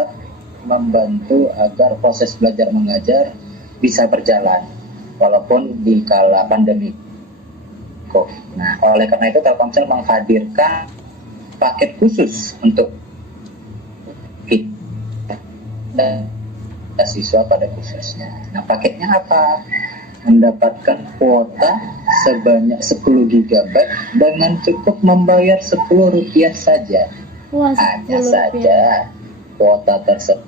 tetap membantu agar proses belajar mengajar bisa berjalan walaupun di kala pandemi COVID. Nah, oleh karena itu Telkomsel menghadirkan paket khusus untuk kita siswa pada khususnya. Nah, paketnya apa? Mendapatkan kuota sebanyak 10 GB dengan cukup membayar Rp10 saja. Wah, Hanya 10 saja kuota tersebut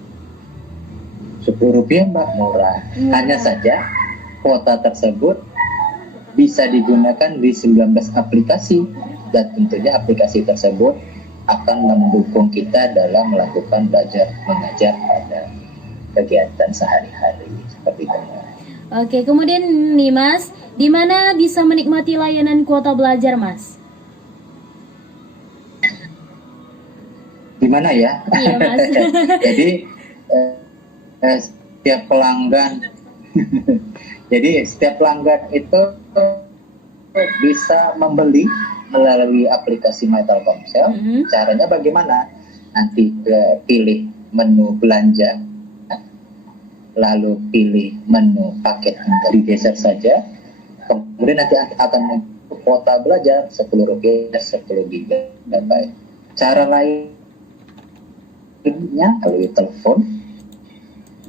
Rp10, Mbak, murah. Hanya saja kuota tersebut bisa digunakan di 19 aplikasi dan tentunya aplikasi tersebut akan mendukung kita dalam melakukan belajar mengajar pada kegiatan sehari-hari seperti itu. Oke, kemudian nih Mas, di mana bisa menikmati layanan kuota belajar, Mas? Di mana ya? Iya, Mas. Jadi setiap pelanggan jadi setiap pelanggan itu bisa membeli melalui aplikasi My Telkomsel. Caranya bagaimana? Nanti pilih menu belanja, lalu pilih menu paket, digeser saja, kemudian nanti akan kuota belajar Rp10, 10 GB. Cara lainnya melalui telepon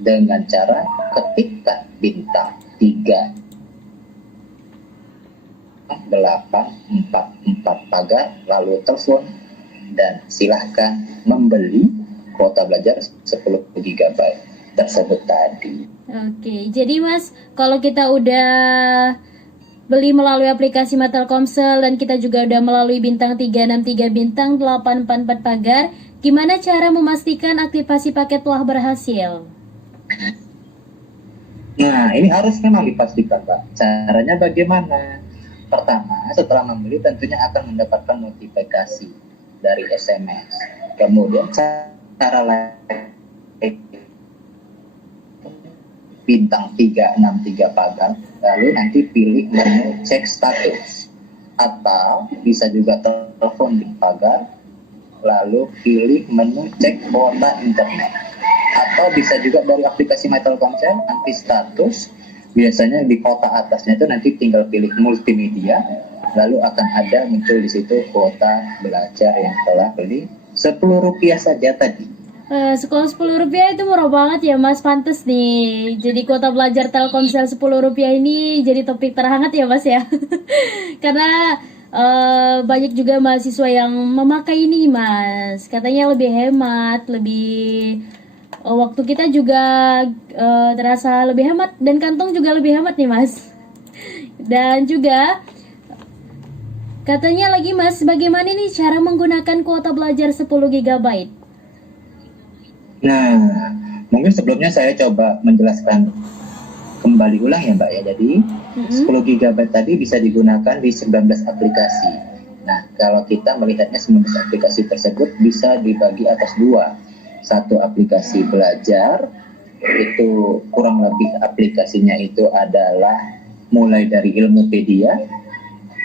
dengan cara ketikkan bintang 3844 pagar, lalu telepon dan silahkan membeli kuota belajar 10 GB tersebut tadi. Oke, jadi Mas, kalau kita udah beli melalui aplikasi My Telkomsel dan kita juga udah melalui bintang 363 bintang 844 pagar, gimana cara memastikan aktivasi paket telah berhasil? Nah, ini harus memang dipastikan, Pak. Caranya bagaimana? Pertama, setelah membeli tentunya akan mendapatkan notifikasi dari SMS. Kemudian cara lain bintang 363 pagar, lalu nanti pilih menu cek status, atau bisa juga telepon di pagar, lalu pilih menu cek kuota internet, atau bisa juga dari aplikasi My Telkomsel nanti status, biasanya di kotak atasnya itu nanti tinggal pilih multimedia, lalu akan ada muncul di situ kuota belajar yang telah beli Rp10 saja tadi. Sekolah Rp10 itu murah banget ya Mas, pantes nih. Jadi kuota belajar Telkomsel Rp10 ini jadi topik terhangat ya Mas ya. Karena banyak juga mahasiswa yang memakai ini Mas. Katanya lebih hemat, lebih waktu kita juga terasa lebih hemat dan kantong juga lebih hemat nih Mas. Dan juga katanya lagi Mas, bagaimana nih cara menggunakan kuota belajar 10 GB? Nah, mungkin sebelumnya saya coba menjelaskan kembali ulang ya Mbak ya. Jadi 10 GB tadi bisa digunakan di 19 aplikasi. Nah, kalau kita melihatnya 19 aplikasi tersebut bisa dibagi atas dua. Satu aplikasi belajar, itu kurang lebih aplikasinya itu adalah mulai dari Ilmupedia,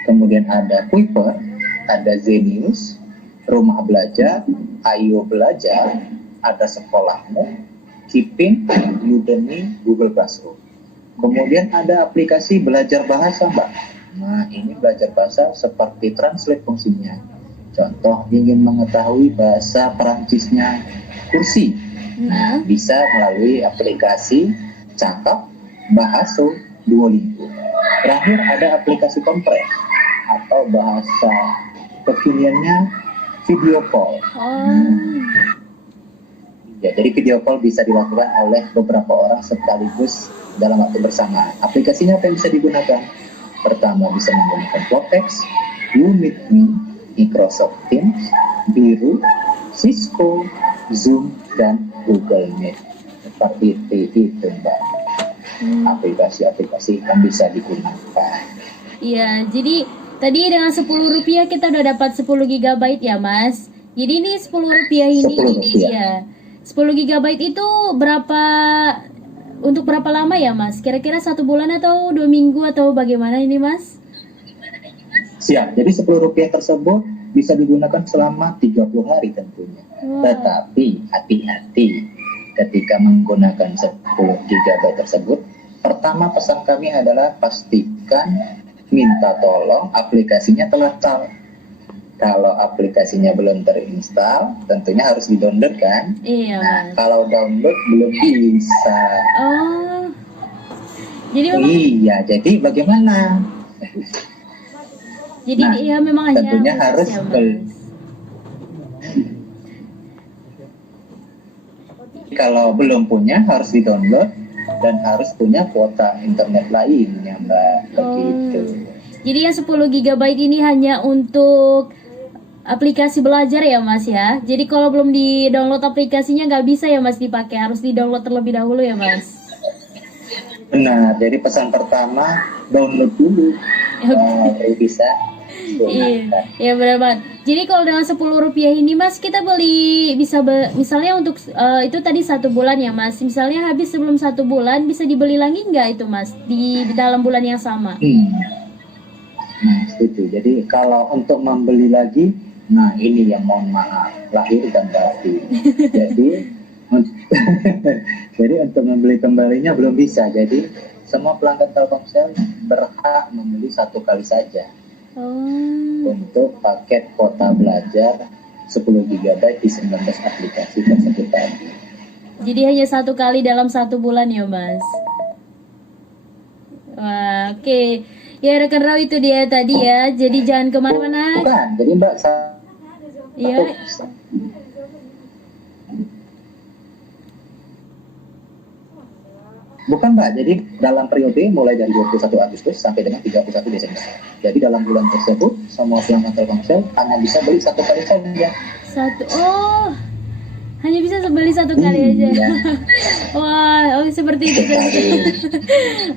kemudian ada Kuiper, ada Zenius, Rumah Belajar, Ayo Belajar, ada Sekolahmu, Keeping, Udemy, Google Classroom. Kemudian ada aplikasi belajar bahasa, Mbak. Nah, ini belajar bahasa seperti translate fungsinya. Contoh, ingin mengetahui bahasa Perancisnya kursi. Nah, bisa melalui aplikasi Cakap, Bahaso, Duolingo. Terakhir ada aplikasi Kompres atau bahasa kekiniannya video call. Ya, jadi video call bisa dilakukan oleh beberapa orang sekaligus dalam waktu bersama. Aplikasinya apa yang bisa digunakan? Pertama, bisa menggunakan Vlotex, YouMeetMe, Microsoft Teams, Biru, Cisco, Zoom, dan Google Meet. Seperti itu, Mbak. Aplikasi-aplikasi yang bisa digunakan. Iya, jadi tadi dengan Rp10 kita udah dapat 10 GB ya, Mas. Jadi ini Rp10 ini, iya. 10 GB itu untuk berapa lama ya Mas? Kira-kira 1 bulan atau 2 minggu atau bagaimana ini Mas? Siap, jadi Rp10 tersebut bisa digunakan selama 30 hari tentunya. Tetapi hati-hati, ketika menggunakan 10 GB tersebut, pertama pesan kami adalah pastikan minta tolong aplikasinya terinstall. Kalau aplikasinya belum terinstall, tentunya harus di-download kan? Iya, Nah, Mas. kalau download belum bisa. Oh. Jadi memang Iya, jadi bagaimana? jadi Nah, ya memang hanya tentunya khusus harus ya, Mas. Kalau belum punya harus di-download dan harus punya kuota internet lainnya, Mbak. Begitu. Jadi yang 10 GB ini hanya untuk aplikasi belajar ya, Mas ya. Jadi kalau belum di-download aplikasinya nggak bisa ya, Mas, dipakai. Harus di-download terlebih dahulu ya, Mas. Benar, jadi pesan pertama download dulu. Baru bisa Iya, gunakan. ya benar banget. Jadi kalau dengan 10 rupiah ini, Mas, kita beli bisa misalnya untuk itu tadi 1 bulan ya, Mas. Misalnya habis sebelum 1 bulan bisa dibeli lagi nggak itu, Mas, di dalam bulan yang sama? Nah, itu. Jadi kalau untuk membeli lagi, nah ini yang mohon maaf, lahir dan batin. Jadi jadi untuk membeli kembalinya belum bisa. Jadi semua pelanggan Telkomsel berhak membeli 1 kali saja Oh. untuk paket kuota belajar 10 GB di 19 aplikasi tersebut tadi. Jadi hanya 1 kali dalam 1 bulan ya, Mas. Wah, oke. Ya rekan Raw, itu dia tadi ya. Jadi jangan kemana-mana. Bukan, jadi Mbak Iya. Bukan Mbak, jadi dalam periode mulai dari 21 Agustus sampai dengan 31 Desember. Jadi dalam bulan tersebut semua pelanggan Telkomsel hanya bisa beli 1 kali saja. Oh, hanya bisa beli 1 kali aja. Iya. Wah, oh seperti itu.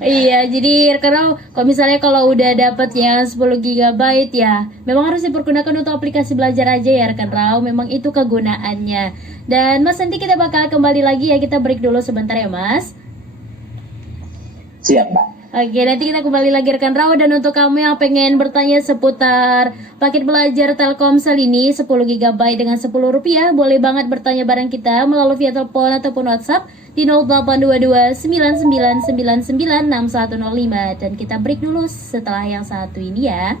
Iya, jadi karena kalau misalnya kalau udah dapat yang 10 GB ya, memang harus dipergunakan untuk aplikasi belajar aja ya rekan Raw. Memang itu kegunaannya. Dan Mas, nanti kita bakal kembali lagi ya. Kita break dulu sebentar ya, Mas. Siap Mbak. Oke, nanti kita kembali lagi rekan Raw. Dan untuk kamu yang pengen bertanya seputar paket belajar Telkomsel ini 10 GB dengan 10 rupiah, boleh banget bertanya bareng kita melalui via telepon ataupun WhatsApp di 0822 9999 6105. Dan kita break dulu setelah yang satu ini ya.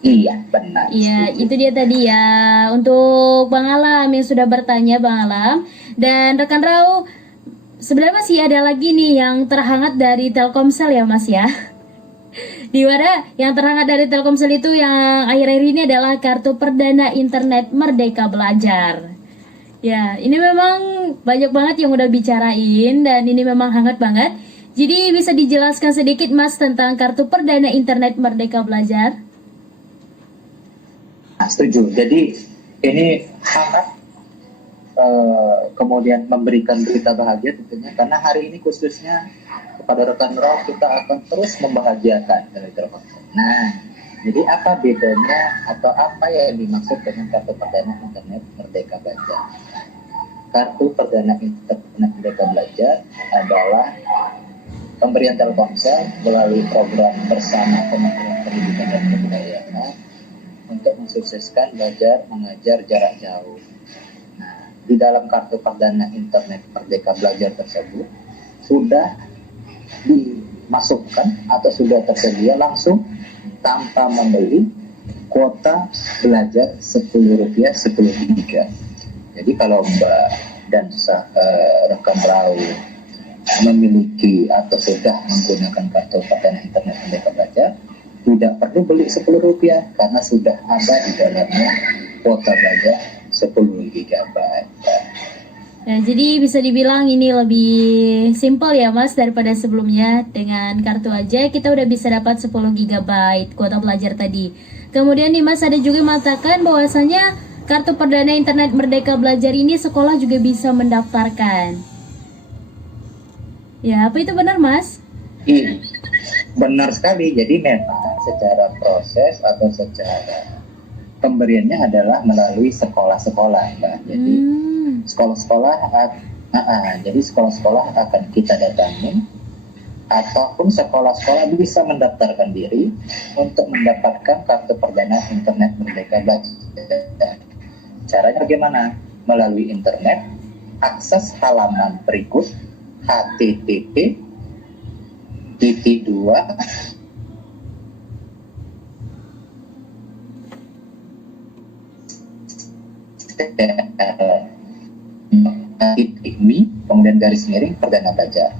Iya benar. Iya, itu dia tadi ya untuk Bang Alam yang sudah bertanya, Bang Alam. Dan rekan Raw, sebenarnya masih ada lagi nih yang terhangat dari Telkomsel ya, Mas ya. Di mana yang terhangat dari Telkomsel itu yang akhir-akhir ini adalah kartu perdana internet Merdeka Belajar. Ya, ini memang banyak banget yang udah bicarain dan ini memang hangat banget. Jadi bisa dijelaskan sedikit, Mas, tentang kartu perdana internet Merdeka Belajar? Nah, setuju. Jadi ini hangat, kemudian memberikan berita bahagia tentunya, karena hari ini khususnya kepada rekan Raw kita akan terus membahagiakan dari Telkomsel. Nah, jadi apa bedanya atau apa yang dimaksud dengan kartu perdana internet Merdeka Belajar? Kartu perdana internet Merdeka Belajar adalah pemberian Telkomsel melalui program bersama Kementerian Pendidikan dan Kebudayaan untuk mensukseskan belajar mengajar jarak jauh. Nah, di dalam kartu perdana internet Merdeka Belajar tersebut sudah dimasukkan atau sudah tersedia langsung tanpa membeli kuota belajar 10 rupiah 10 GB. Jadi kalau Mbak dan rekan Raw memiliki atau sudah menggunakan kartu perdana internet Merdeka Belajar, tidak perlu beli 10 rupiah karena sudah ada di dalamnya kuota belajar 10 GB. Nah, jadi bisa dibilang ini lebih simple ya, Mas, daripada sebelumnya. Dengan kartu aja kita udah bisa dapat 10 GB kuota belajar tadi. Kemudian nih, Mas, ada juga yang mengatakan bahwasanya kartu perdana internet Merdeka Belajar ini sekolah juga bisa mendaftarkan. Ya, apa itu benar, Mas? Iya, benar sekali. Jadi memang secara proses atau secara pemberiannya adalah melalui sekolah-sekolah, Mbak. Jadi jadi sekolah-sekolah akan kita datangi, ataupun sekolah-sekolah bisa mendaftarkan diri untuk mendapatkan kartu perdana internet Merdeka Belajar. Caranya bagaimana? melalui internet, akses halaman berikut http titik dua titik.me kemudian garis miring Perdana Belajar.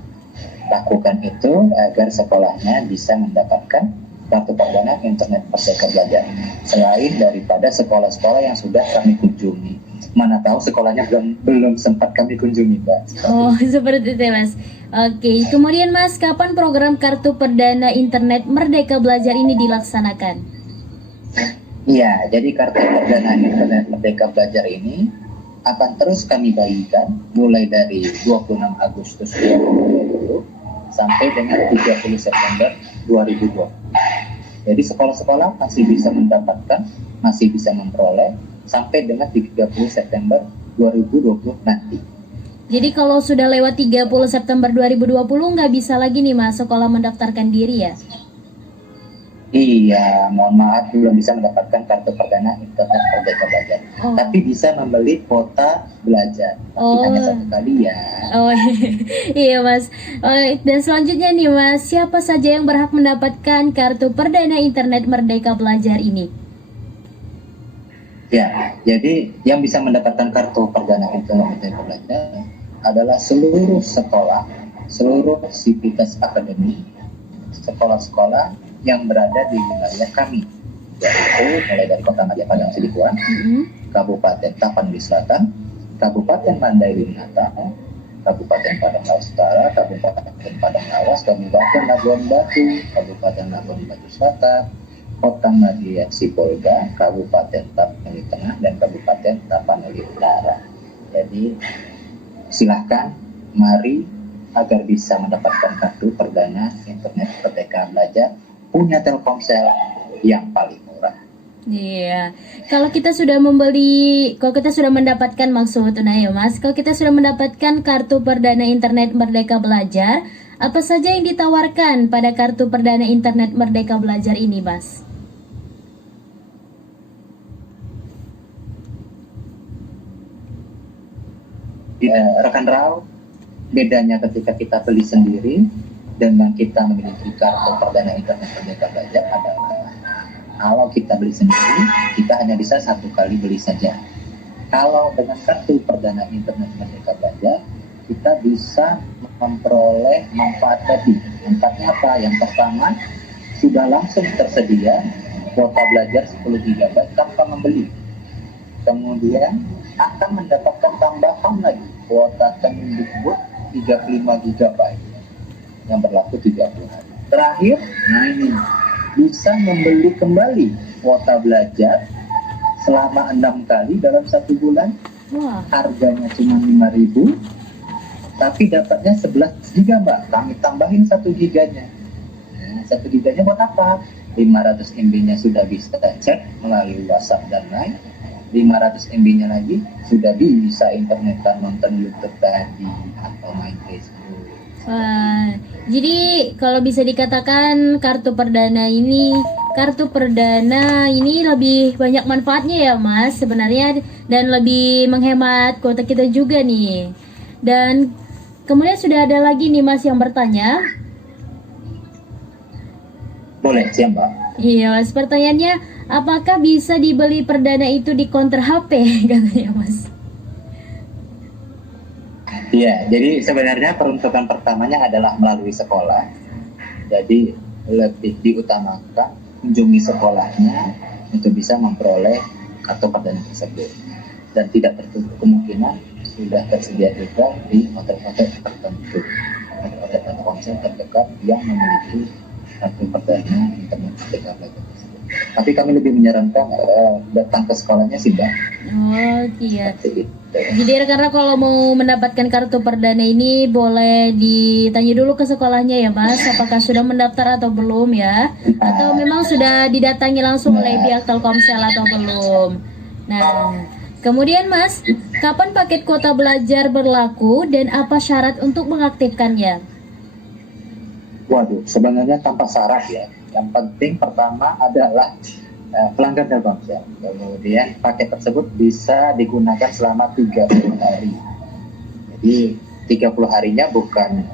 Lakukan itu agar sekolahnya bisa mendapatkan kartu perdana internet Merdeka Belajar. Selain daripada sekolah-sekolah yang sudah kami kunjungi, mana tahu sekolahnya belum sempat kami kunjungi, Mbak. Oh, seperti itu, Mas. Oke, kemudian Mas, kapan program kartu perdana internet Merdeka Belajar ini dilaksanakan? Iya, jadi kartu perdana internet Merdeka Belajar ini akan terus kami bagikan mulai dari 26 Agustus 2020 sampai dengan 30 September 2020. Jadi sekolah-sekolah masih bisa mendapatkan, masih bisa memperoleh sampai dengan 30 September 2020 nanti. Jadi kalau sudah lewat 30 September 2020 nggak bisa lagi nih Mas sekolah mendaftarkan diri ya? Iya, mohon maaf belum bisa mendapatkan kartu perdana internet Merdeka Belajar. Oh. Tapi bisa membeli kuota belajar. Tapi hanya satu kali ya. Oh iya Mas. Dan selanjutnya nih Mas, siapa saja yang berhak mendapatkan kartu perdana internet Merdeka Belajar ini? Ya, jadi yang bisa mendapatkan kartu perdana internet Merdeka Belajar adalah seluruh sekolah, seluruh sivitas akademi, sekolah-sekolah yang berada di wilayah kami, yaitu mulai dari Kota Majapadang Sidikuan, Kabupaten Tapanuli Selatan, Kabupaten Mandailing Natal, Kabupaten Padang Lawas Utara, Kabupaten Padang Lawas, Kabupaten Labuan Batu, Kabupaten Labuan Batu Selatan, Kota Madia Sipolga, Kabupaten Tapanuli Tengah, dan Kabupaten Tapanuli Utara. Jadi silahkan, mari agar bisa mendapatkan kartu perdana internet Merdeka Belajar, punya Telkomsel yang paling murah. Iya, kalau kita sudah mendapatkan maksudnya ya Mas, kalau kita sudah mendapatkan kartu perdana internet Merdeka Belajar, apa saja yang ditawarkan pada kartu perdana internet Merdeka Belajar ini, Mas? Rekan Rao, bedanya ketika kita beli sendiri dengan kita memiliki kartu perdana internet Merdeka Belajar adalah kalau kita beli sendiri, kita hanya bisa satu kali beli saja. Kalau dengan kartu perdana internet Merdeka Belajar, kita bisa memperoleh manfaat tadi. Manfaatnya apa? Yang pertama, sudah langsung tersedia kuota belajar 10 GB tanpa membeli. Kemudian akan mendapatkan tambahan lagi kuota Kemendikbud 35 GB yang berlaku 30 hari. Terakhir, nah ini bisa membeli kembali kuota belajar selama 6 kali dalam 1 bulan. Wah. Harganya cuma 5.000, tapi dapatnya 11 GB, Mbak. Kami tambahin 1 GB-nya. Nah, 1 GB-nya buat apa? 500 MB-nya sudah bisa chat melalui WhatsApp dan lain. 500 MB-nya lagi sudah bisa internetan, nonton YouTube tadi atau main Facebook. Wah, jadi kalau bisa dikatakan kartu perdana ini lebih banyak manfaatnya ya Mas sebenarnya, dan lebih menghemat kuota kita juga nih. Dan kemudian sudah ada lagi nih Mas yang bertanya. Boleh, siap Mbak. Iya Mas, pertanyaannya apakah bisa dibeli perdana itu di counter HP katanya Mas? Iya, jadi sebenarnya peruntukan pertamanya adalah melalui sekolah. Jadi lebih diutamakan kunjungi sekolahnya untuk bisa memperoleh kartu perdana tersebut. Dan tidak tertutup kemungkinan sudah tersedia juga di hotel-hotel tertentu, hotel-hotel Telkomsel terdekat yang memiliki kartu perdana internet Merdeka Belajar tersebut. Tapi kami lebih menyarankan datang ke sekolahnya sih, Mbak. Oh iya. Jadi rekan-rekan kalau mau mendapatkan kartu perdana ini boleh ditanya dulu ke sekolahnya ya Mas, apakah sudah mendaftar atau belum ya, atau memang sudah didatangi langsung oleh pihak Telkomsel atau belum. Nah, kemudian Mas, kapan paket kuota belajar berlaku dan apa syarat untuk mengaktifkannya? Waduh, sebenarnya tanpa syarat ya. Yang penting pertama adalah pelanggan Telkomsel. Kemudian paket tersebut bisa digunakan selama 30 hari. Jadi 30 harinya bukan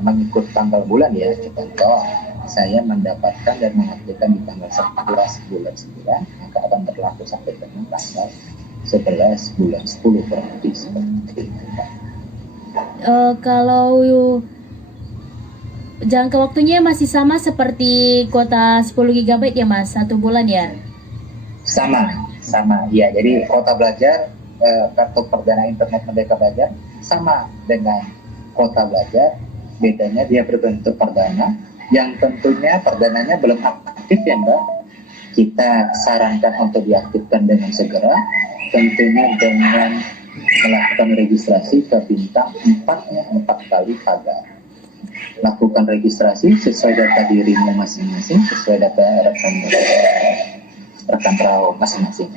mengikut tanggal bulan ya. Contoh, saya mendapatkan dan mengaktifkan di tanggal 11 bulan 9, maka akan berlaku sampai dengan tanggal 11 bulan 10 kurang lebih seperti itu. Kalau jangka waktunya masih sama seperti kuota 10 GB ya Mas, 1 bulan ya? Sama. Ya, jadi kuota belajar, kartu perdana internet Merdeka Belajar sama dengan kuota belajar, bedanya dia berbentuk perdana, yang tentunya perdananya belum aktif ya Mbak. Kita sarankan untuk diaktifkan dengan segera, tentunya dengan melakukan registrasi ke bintang 4-nya 4 kali pagar. Lakukan registrasi sesuai data dirimu masing-masing, sesuai data rekan RAO masing-masing.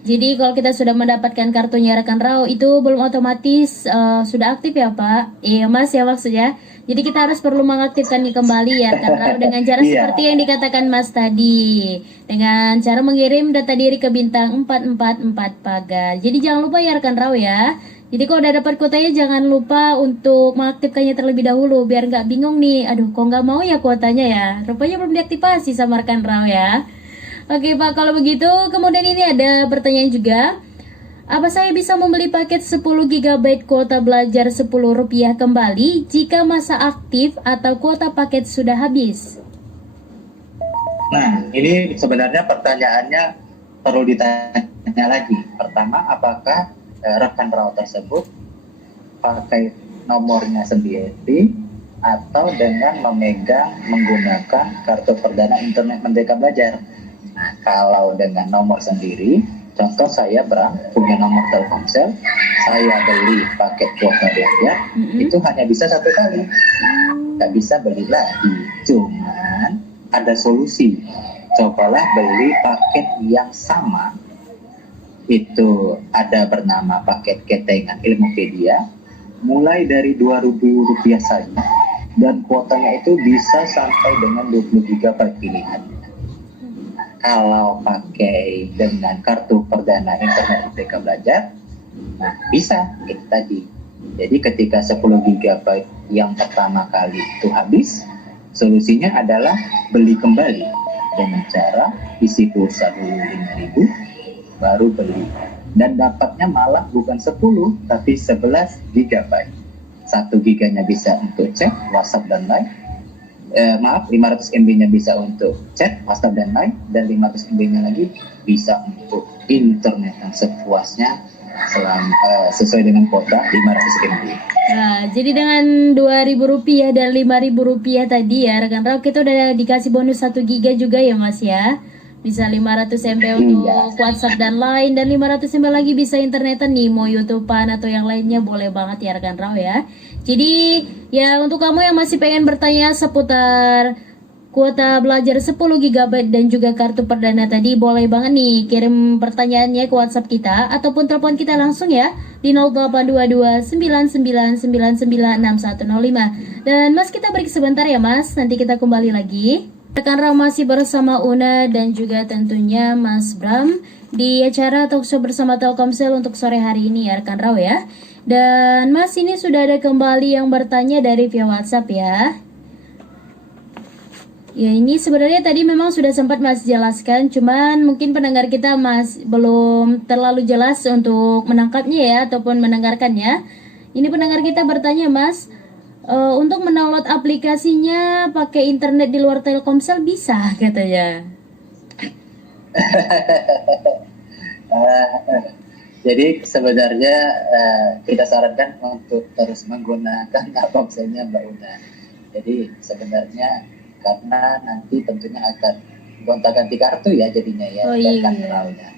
Jadi kalau kita sudah mendapatkan kartunya rekan RAO itu belum otomatis sudah aktif ya Pak? Iya Mas ya maksudnya. Jadi kita harus perlu mengaktifkannya kembali ya rekan RAO dengan cara Iya. seperti yang dikatakan Mas tadi. Dengan cara mengirim data diri ke bintang 444 pagar. Jadi jangan lupa ya rekan RAO ya. Jadi kalau udah dapat kuotanya jangan lupa untuk mengaktifkannya terlebih dahulu biar nggak bingung nih. Aduh kok nggak mau ya kuotanya ya? Rupanya belum diaktifasi sama rekan RAO ya. Oke Pak, kalau begitu kemudian ini ada pertanyaan juga. Apa saya bisa membeli paket 10 GB kuota belajar Rp10 kembali jika masa aktif atau kuota paket sudah habis? Nah, ini sebenarnya pertanyaannya perlu ditanya lagi. Pertama, apakah rekan RAO tersebut pakai nomornya sendiri atau dengan menggunakan kartu perdana internet Merdeka Belajar? Nah, kalau dengan nomor sendiri, contoh saya punya nomor Telkomsel, saya beli paket kuota belajar, itu hanya bisa 1 kali, nggak bisa beli lagi. Cuman ada solusi, cobalah beli paket yang sama, itu ada bernama paket ketengan Ilmupedia, mulai dari Rp2.000 saja, dan kuotanya itu bisa sampai dengan 20 GB pilihan. Kalau pakai dengan kartu perdana internet Merdeka Belajar, nah bisa itu tadi. Jadi ketika 10 GB yang pertama kali itu habis, solusinya adalah beli kembali dengan cara isi pulsa dulu 5.000, baru beli. Dan dapatnya malah bukan 10, tapi 11 GB. 1 GB-nya bisa untuk chat, WhatsApp, dan Line. 500 MB-nya bisa untuk chat, WhatsApp, dan Line, dan 500 MB-nya lagi bisa untuk internet yang sepuasnya sesuai dengan kuota 500 MB. Nah, jadi dengan Rp2.000 dan Rp5.000 tadi ya rekan RAO, kita udah dikasih bonus 1 GB juga ya Mas ya. Bisa 500 MB untuk WhatsApp dan Line, dan 500 MB lagi bisa internetan nih, mau YouTubean atau yang lainnya boleh banget ya rekan RAO ya. Jadi ya untuk kamu yang masih pengen bertanya seputar kuota belajar 10 GB dan juga kartu perdana tadi, boleh banget nih kirim pertanyaannya ke WhatsApp kita ataupun telepon kita langsung ya di 0822 99996105. Dan Mas, kita break sebentar ya Mas, nanti kita kembali lagi. Rekan RAO masih bersama Una dan juga tentunya Mas Bram di acara Talkshow bersama Telkomsel untuk sore hari ini ya rekan RAO ya. Dan Mas, ini sudah ada kembali yang bertanya dari via WhatsApp ya. Ya, ini sebenarnya tadi memang sudah sempat Mas jelaskan, cuman mungkin pendengar kita belum terlalu jelas untuk menangkapnya ya ataupun mendengarkannya. Ini pendengar kita bertanya Mas, untuk mendownload aplikasinya pakai internet di luar Telkomsel bisa katanya. Jadi sebenarnya kita sarankan untuk terus menggunakan Telkomselnya Mbak Una. Jadi sebenarnya karena nanti tentunya akan gonta-ganti kartu ya jadinya ya, RAO-nya.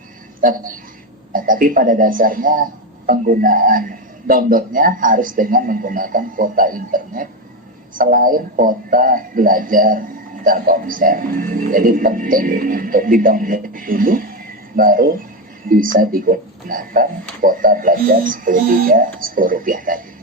Tapi pada dasarnya penggunaan downloadnya harus dengan menggunakan kuota internet selain kuota belajar Telkomsel. Jadi penting untuk di-download dulu, baru bisa digunakan kuota belajar 10 GB Rp10 tadi.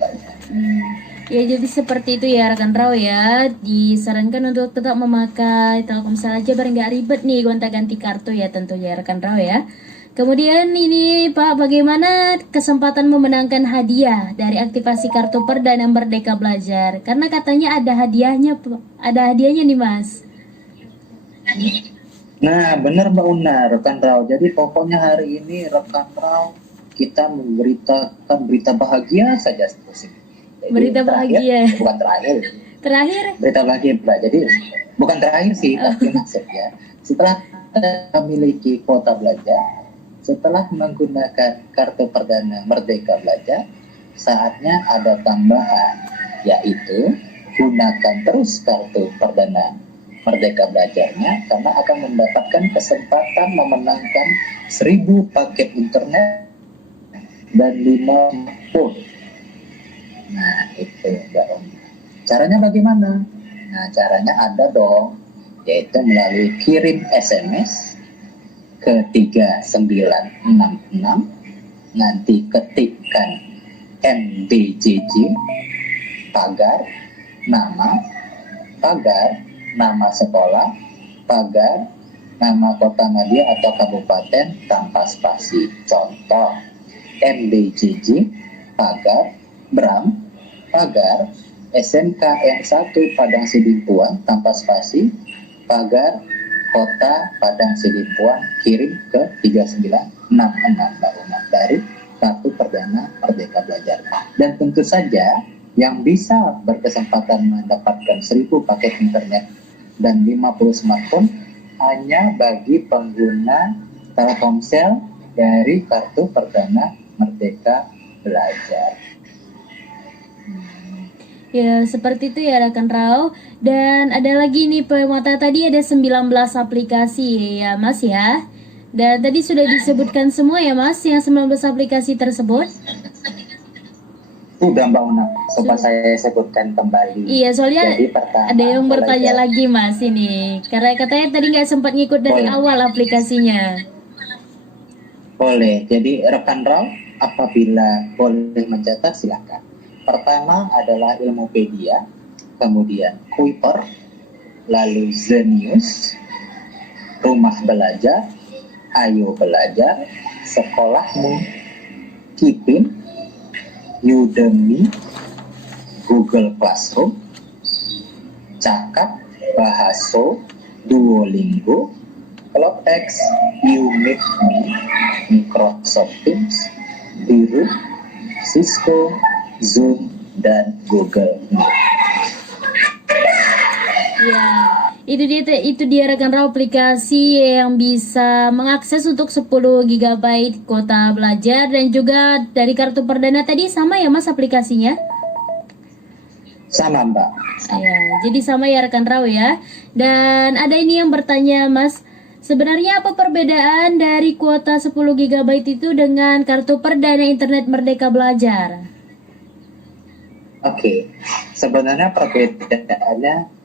Ya, jadi seperti itu ya rekan Raw ya. Disarankan untuk tetap memakai Telkomsel aja biar nggak ribet nih gonta-ganti kartu ya tentunya rekan Raw ya. Kemudian ini Pak, bagaimana kesempatan memenangkan hadiah dari aktivasi kartu perdana Merdeka Belajar? Karena katanya ada hadiahnya, Pak. Ada hadiahnya nih Mas. Nah, benar Mbak Una, rekan Rao. Jadi pokoknya hari ini rekan Rao kita memberitakan berita bahagia saja terus ini. Jadi Berita terakhir, bahagia. bukan terakhir, Terakhir, berita bahagia Mbak. Jadi bukan terakhir sih, tapi maksudnya setelah kita memiliki kuota belajar, setelah menggunakan kartu perdana Merdeka Belajar, saatnya ada tambahan, yaitu gunakan terus kartu perdana Merdeka Belajarnya karena akan mendapatkan kesempatan memenangkan 1000 paket internet dan 5 phone. Nah, itu Mbak Om. Caranya bagaimana? Nah, caranya ada dong, yaitu melalui kirim SMS ke 3966, nanti ketikkan MBJJ, pagar, nama sekolah, pagar, nama kota Madia atau kabupaten tanpa spasi. Contoh, MBJJ, pagar, Bram, pagar, SMKN 1 Padang Sidimpuan tanpa spasi, pagar, kota Padang Sidimpuan, kirim ke 3966 Mbak Una dari kartu perdana Merdeka Belajar. Dan tentu saja yang bisa berkesempatan mendapatkan 1000 paket internet dan 50 smartphone hanya bagi pengguna Telkomsel dari kartu perdana Merdeka Belajar. ya seperti itu ya rekan Rao. Dan ada lagi nih Pemata, tadi ada 19 aplikasi ya Mas ya. Dan tadi sudah disebutkan semua ya Mas yang 19 aplikasi tersebut. Sudah Mbak Una, coba saya sebutkan kembali. Iya, soalnya Jadi pertama, ada yang bertanya belajar. lagi Mas ini. Karena katanya tadi nggak sempat ngikut dari Boleh. awal aplikasinya. Boleh, jadi rekan Raw apabila boleh mencatat silakan. Pertama adalah Ilmupedia, kemudian Kuiper, lalu Zenius, Rumah Belajar, Ayo Belajar, Sekolahmu, Kipin, Udemy, Google Classroom, Cakap, Bahaso, Duolingo, ClubX, YouMeet Me, Microsoft Teams, Biru, Cisco, Zoom, dan Google Meet. Ya, itu dia rekan Rao aplikasi yang bisa mengakses untuk 10 GB kuota belajar dan juga dari kartu perdana tadi sama ya Mas aplikasinya? Sama Mbak. Ya, jadi sama ya rekan Rao ya. Dan ada ini yang bertanya Mas, sebenarnya apa perbedaan dari kuota 10 GB itu dengan kartu perdana internet Merdeka Belajar? Oke, sebenarnya perbedaannya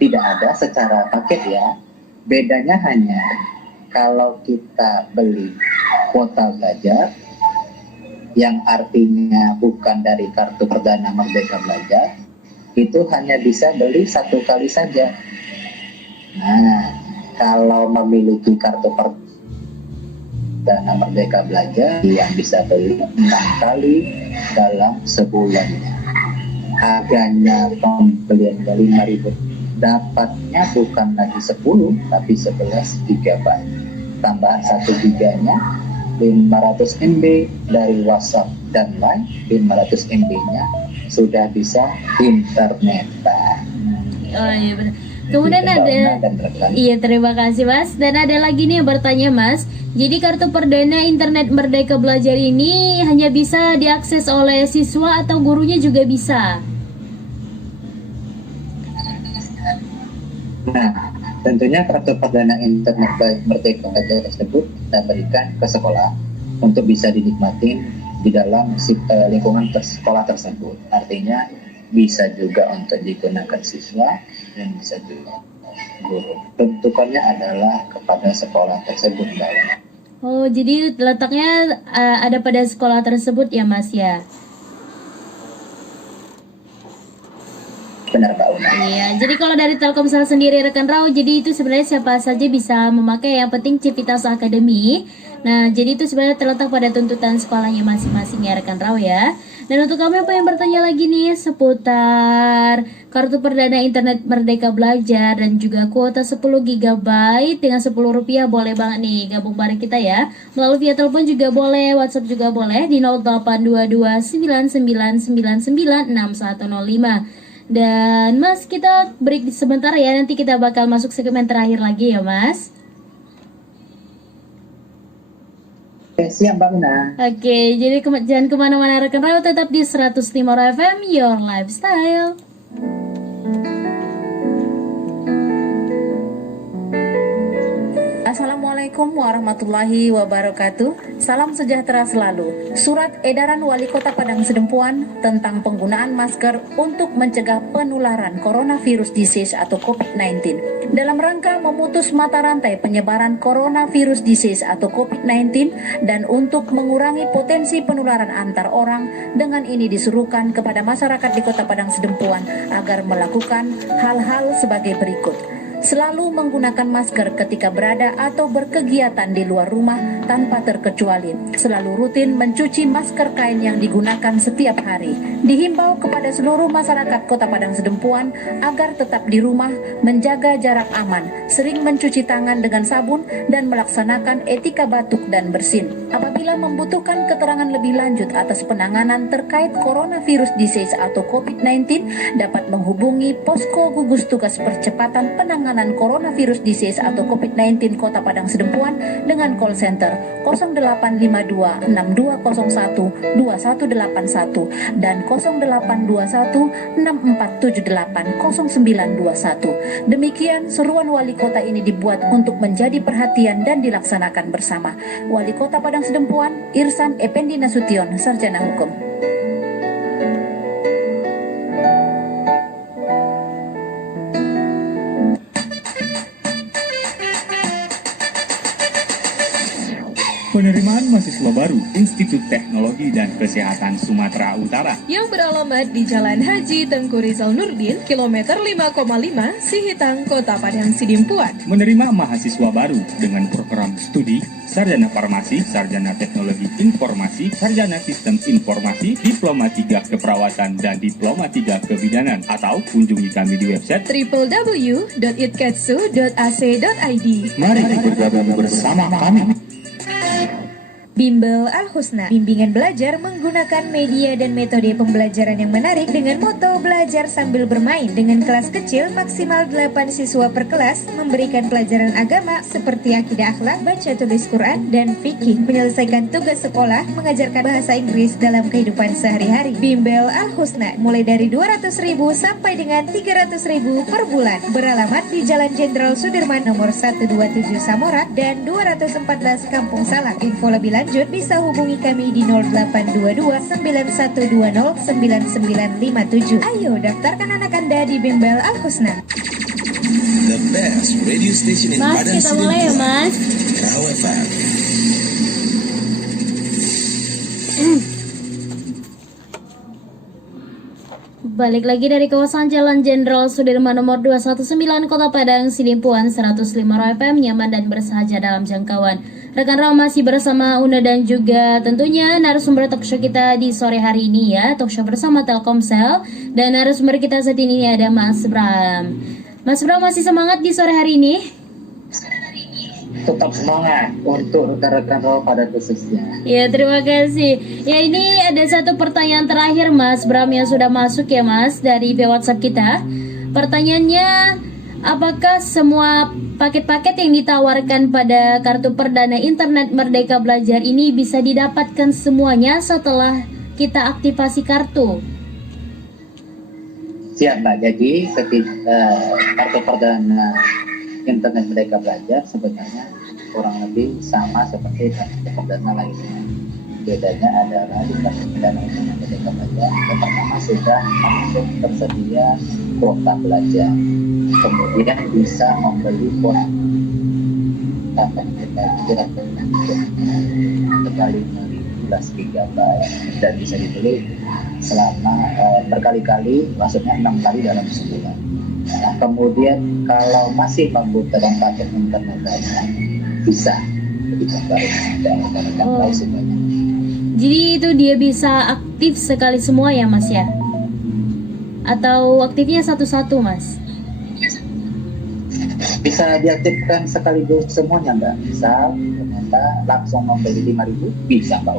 tidak ada secara paket ya. Bedanya hanya kalau kita beli kuota belajar yang artinya bukan dari kartu perdana Merdeka Belajar, itu hanya bisa beli 1 kali saja. Nah, kalau memiliki kartu perdana Merdeka Belajar yang bisa beli 6 kali dalam sebulannya. Harganya pembelian 5.000, dapatnya bukan lagi 10 tapi 11 GB. Tambah 1 GB-nya 500 MB dari WhatsApp dan Line, 500 MB-nya sudah bisa internet. Oh iya benar. Kemudian ada, iya terima kasih Mas. Dan ada lagi nih yang bertanya Mas, jadi kartu perdana internet Merdeka Belajar ini hanya bisa diakses oleh siswa atau gurunya juga bisa? Nah, tentunya kartu perdana internet Merdeka Belajar tersebut kita berikan ke sekolah untuk bisa dinikmatin di dalam lingkungan sekolah tersebut. Artinya bisa juga untuk digunakan siswa dan bisa juga guru. Bentukannya adalah kepada sekolah tersebut, Mbak. Oh, jadi letaknya ada pada sekolah tersebut ya Mas ya? Benar Mbak Una. Iya, jadi kalau dari Telkomsel sendiri rekan Rao, jadi itu sebenarnya siapa saja bisa memakai, yang penting Civitas Academy. Nah, jadi itu sebenarnya terletak pada tuntutan sekolahnya masing-masing ya rekan Rao ya. Dan untuk kamu yang bertanya lagi nih seputar kartu perdana internet Merdeka Belajar dan juga kuota 10 GB dengan Rp10 boleh banget nih gabung bareng kita ya. Melalui via telepon juga boleh, WhatsApp juga boleh di 082299996105. Dan Mas, kita break sebentar ya, nanti kita bakal masuk segmen terakhir lagi ya Mas. Oke, siap Mbak Una. Oke, jadi jangan kemana-mana rekan Rao, tetap di 105 FM Your Lifestyle. Assalamualaikum warahmatullahi wabarakatuh. Salam sejahtera selalu. Surat edaran Wali Kota Padang Sidempuan tentang penggunaan masker untuk mencegah penularan coronavirus disease atau COVID-19 dalam rangka memutus mata rantai penyebaran coronavirus disease atau COVID-19 dan untuk mengurangi potensi penularan antar orang. Dengan ini disuruhkan kepada masyarakat di Kota Padang Sidempuan agar melakukan hal-hal sebagai berikut. Selalu menggunakan masker ketika berada atau berkegiatan di luar rumah tanpa terkecuali. Selalu rutin mencuci masker kain yang digunakan setiap hari. Dihimbau kepada seluruh masyarakat Kota Padang Sidempuan agar tetap di rumah, menjaga jarak aman, sering mencuci tangan dengan sabun, dan melaksanakan etika batuk dan bersin. Apabila membutuhkan keterangan lebih lanjut atas penanganan terkait coronavirus disease atau COVID-19, dapat menghubungi Posko Gugus Tugas Percepatan Penanganan Coronavirus Disease atau COVID-19 Kota Padang Sidempuan dengan call center 0852 6201 2181 dan 0821 6478 0921. Demikian seruan Wali Kota ini dibuat untuk menjadi perhatian dan dilaksanakan bersama. Wali Kota Padang Sidempuan, Irsan Effendi Nasution, Sarjana Hukum. Penerimaan mahasiswa baru Institut Teknologi dan Kesehatan Sumatera Utara yang beralamat di Jalan Haji Tengku Rizal Nurdin, kilometer 5,5, Sihitang, Kota Padang Sidimpuan. menerima mahasiswa baru dengan program studi Sarjana Farmasi, Sarjana Teknologi Informasi, Sarjana Sistem Informasi, Diploma 3 Keperawatan, dan Diploma 3 Kebidanan. Atau kunjungi kami di website www.itkatsu.ac.id. Mari bergabung bersama kami. Bimbel Al-Husna, bimbingan belajar menggunakan media dan metode pembelajaran yang menarik dengan moto belajar sambil bermain. Dengan kelas kecil maksimal 8 siswa per kelas, memberikan pelajaran agama seperti akidah, akhlak, baca tulis Quran, dan fikih. Menyelesaikan tugas sekolah, mengajarkan bahasa Inggris dalam kehidupan sehari-hari. Bimbel Al-Husna mulai dari 200.000 sampai dengan 300.000 per bulan. Beralamat di Jalan Jenderal Sudirman nomor 127 Samora dan 214 Kampung Salak. Info lebih lanjut bisa hubungi kami di 0822 9120 9957. Ayo daftarkan anak Anda di Bimbel Al-Husna. The best radio station in Mas, Padang kita mulai ya Sidempuan. Mas. Rao FM. Balik lagi dari kawasan Jalan Jenderal Sudirman nomor 219 Kota Padang Sidimpuan, 105 FM, nyaman dan bersahaja dalam jangkauan. Rekan Rao masih bersama Una dan juga tentunya narasumber talkshow kita di sore hari ini ya, talkshow bersama Telkomsel, dan narasumber kita saat ini ada Mas Bram. Mas Bram masih semangat di sore hari ini? Tetap semangat untuk rekan-rekan Rao pada khususnya. Ya, terima kasih. Ya, ini ada satu pertanyaan terakhir Mas Bram yang sudah masuk ya Mas dari via WhatsApp kita. Pertanyaannya, apakah semua paket-paket yang ditawarkan pada kartu perdana internet Merdeka Belajar ini bisa didapatkan semuanya setelah kita aktivasi kartu? Siap Mbak, jadi kartu perdana internet Merdeka Belajar sebenarnya kurang lebih sama seperti kartu perdana lainnya. Bedanya adalah di kartu perdana internet Merdeka Belajar yang pertama sudah langsung tersedia kuota belajar, kemudian bisa membeli kuota kembali GB dan bisa dibeli selama berkali-kali, maksudnya 6 kali dalam sebulan. Nah, kemudian kalau masih membutuhkan paket internet lainnya, bisa dikabarin dan rekan-rekan tahu semuanya. Jadi itu dia bisa aktif sekali semua ya Mas ya? Atau aktifnya satu-satu Mas? Bisa diaktifkan sekaligus semuanya Mbak. Misal ternyata langsung membeli 5.000, bisa Mbak.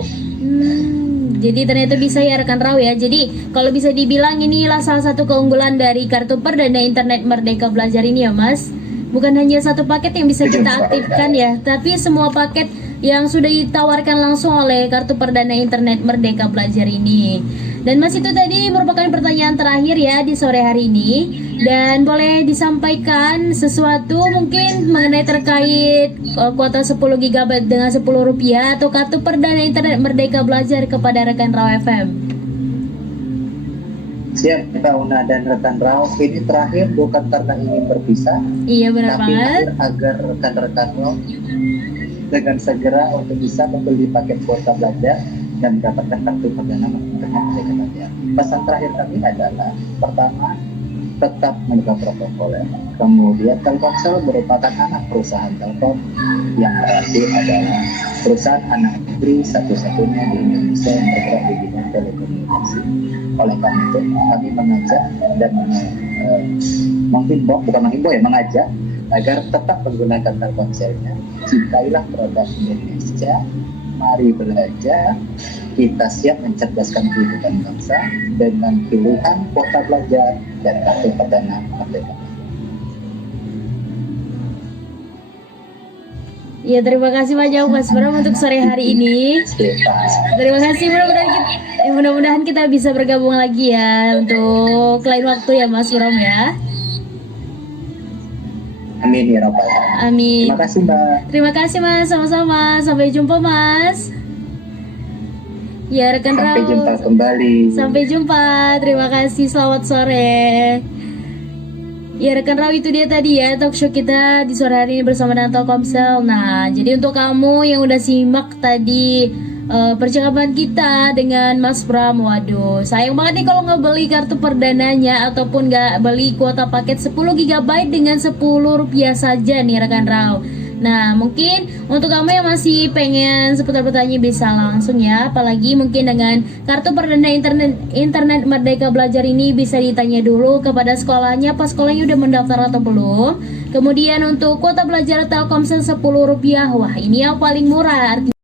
Jadi ternyata bisa ya rekan Raw ya. Jadi kalau bisa dibilang inilah salah satu keunggulan dari kartu perdana internet Merdeka Belajar ini ya Mas. Bukan hanya satu paket yang bisa kita aktifkan ya, tapi semua paket yang sudah ditawarkan langsung oleh kartu perdana internet Merdeka Belajar ini. Dan Mas itu tadi merupakan pertanyaan terakhir ya di sore hari ini. Dan boleh disampaikan sesuatu mungkin mengenai terkait kuota 10 GB dengan Rp10 atau kartu perdana internet Merdeka Belajar kepada rekan Raw FM. Siap Mbak Una dan rekan Raw, ini terakhir bukan karena ingin berpisah, Iya benar tapi banget. agar rekan-rekan Raw dengan segera untuk bisa membeli paket kuota belajar dan mendapatkan kartu perdana internet Merdeka Belajar. Pesan terakhir kami adalah, pertama, tetap menjaga protokol. Kemudian Telkomsel merupakan anak perusahaan Telkom yang berarti adalah perusahaan anak negeri satu-satunya di Indonesia yang bergerak di bidang telekomunikasi. Oleh karena itu kami mengajak dan mengajak agar tetap menggunakan Telkomselnya. Cintailah produk Indonesia, mari belajar. Kita siap mencerdaskan kehidupan bangsa dengan pilihan kuota belajar dan kartu perdana Merdeka. Ya terima kasih banyak Mas Bram untuk sore hari ini. Terima kasih, mudah-mudahan kita bisa bergabung lagi ya untuk lain waktu ya Mas Bram ya. Amin ya rabbal alamin. Amin. Terima kasih Mbak. Terima kasih Mas, sama-sama. Sampai jumpa Mas. Ya rekan Sampai Raw. jumpa kembali. Sampai jumpa. Terima kasih. Selamat sore. Ya rekan Raw, itu dia tadi ya talk show kita di sore hari ini bersama dengan Telkomsel. Nah, jadi untuk kamu yang udah simak tadi percakapan kita dengan Mas Bram, waduh sayang banget nih kalau nggak beli kartu perdananya ataupun nggak beli kuota paket 10 GB dengan Rp10 saja nih rekan Raw. Nah mungkin untuk kamu yang masih pengen seputar bertanya bisa langsung ya, apalagi mungkin dengan kartu perdana internet Merdeka Belajar ini bisa ditanya dulu kepada sekolahnya pas sekolahnya udah mendaftar atau belum. Kemudian untuk kuota belajar Telkomsel Rp10, wah ini yang paling murah.